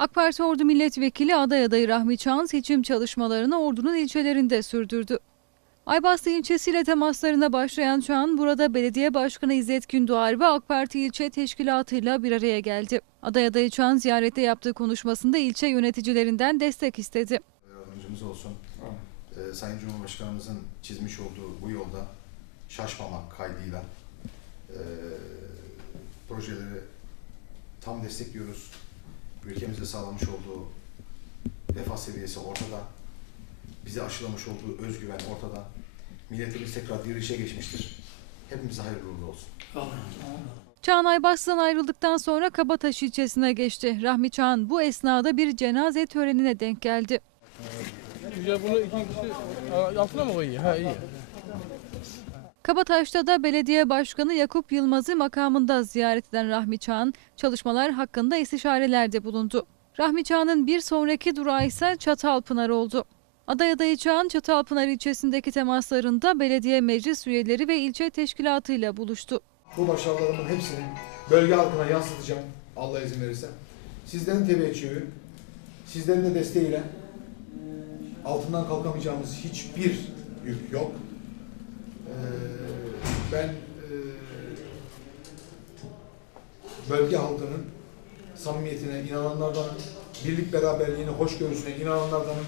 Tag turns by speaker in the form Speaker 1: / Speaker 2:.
Speaker 1: AK Parti Ordu Milletvekili aday adayı Rahmi Çağan seçim çalışmalarını Ordu'nun ilçelerinde sürdürdü. Aybastı ilçesiyle temaslarına başlayan Çağan burada belediye başkanı İzzet Gündoğar ve AK Parti ilçe teşkilatıyla bir araya geldi. Aday adayı Çağan ziyarette yaptığı konuşmasında ilçe yöneticilerinden destek istedi.
Speaker 2: yardımcımız olsun. Ee, Sayın Cumhurbaşkanımızın çizmiş olduğu bu yolda şaşmamak kaydıyla e, projeleri tam destekliyoruz. Ülkemizde sağlamış olduğu refah seviyesi ortada. Bize aşılamış olduğu özgüven ortada. Milletimiz tekrar dirilişe geçmiştir. Hepimize hayırlı uğurlu olsun.
Speaker 1: Çağan Aybastı'dan ayrıldıktan sonra Kabataş ilçesine geçti. Rahmi Çağan bu esnada bir cenaze törenine denk geldi.
Speaker 3: Güzel bunu iki kişi altına mı koyuyor? Ha iyi.
Speaker 1: Kabataş'ta da belediye başkanı Yakup Yılmaz'ı makamında ziyaret eden Rahmi Çağan çalışmalar hakkında istişarelerde bulundu. Rahmi Çağan'ın bir sonraki durağı ise Çatalpınar oldu. Aday adayı Çağan Çatalpınar ilçesindeki temaslarında belediye meclis üyeleri ve ilçe teşkilatıyla buluştu.
Speaker 4: Bu başarılarımın hepsini bölge halkına yansıtacağım Allah izin verirse. Sizlerin teveccühü, sizlerin de desteğiyle altından kalkamayacağımız hiçbir yük yok. Ee, ben e, bölge halkının samimiyetine inananlardanım, birlik beraberliğine, hoşgörüsüne inananlardanım.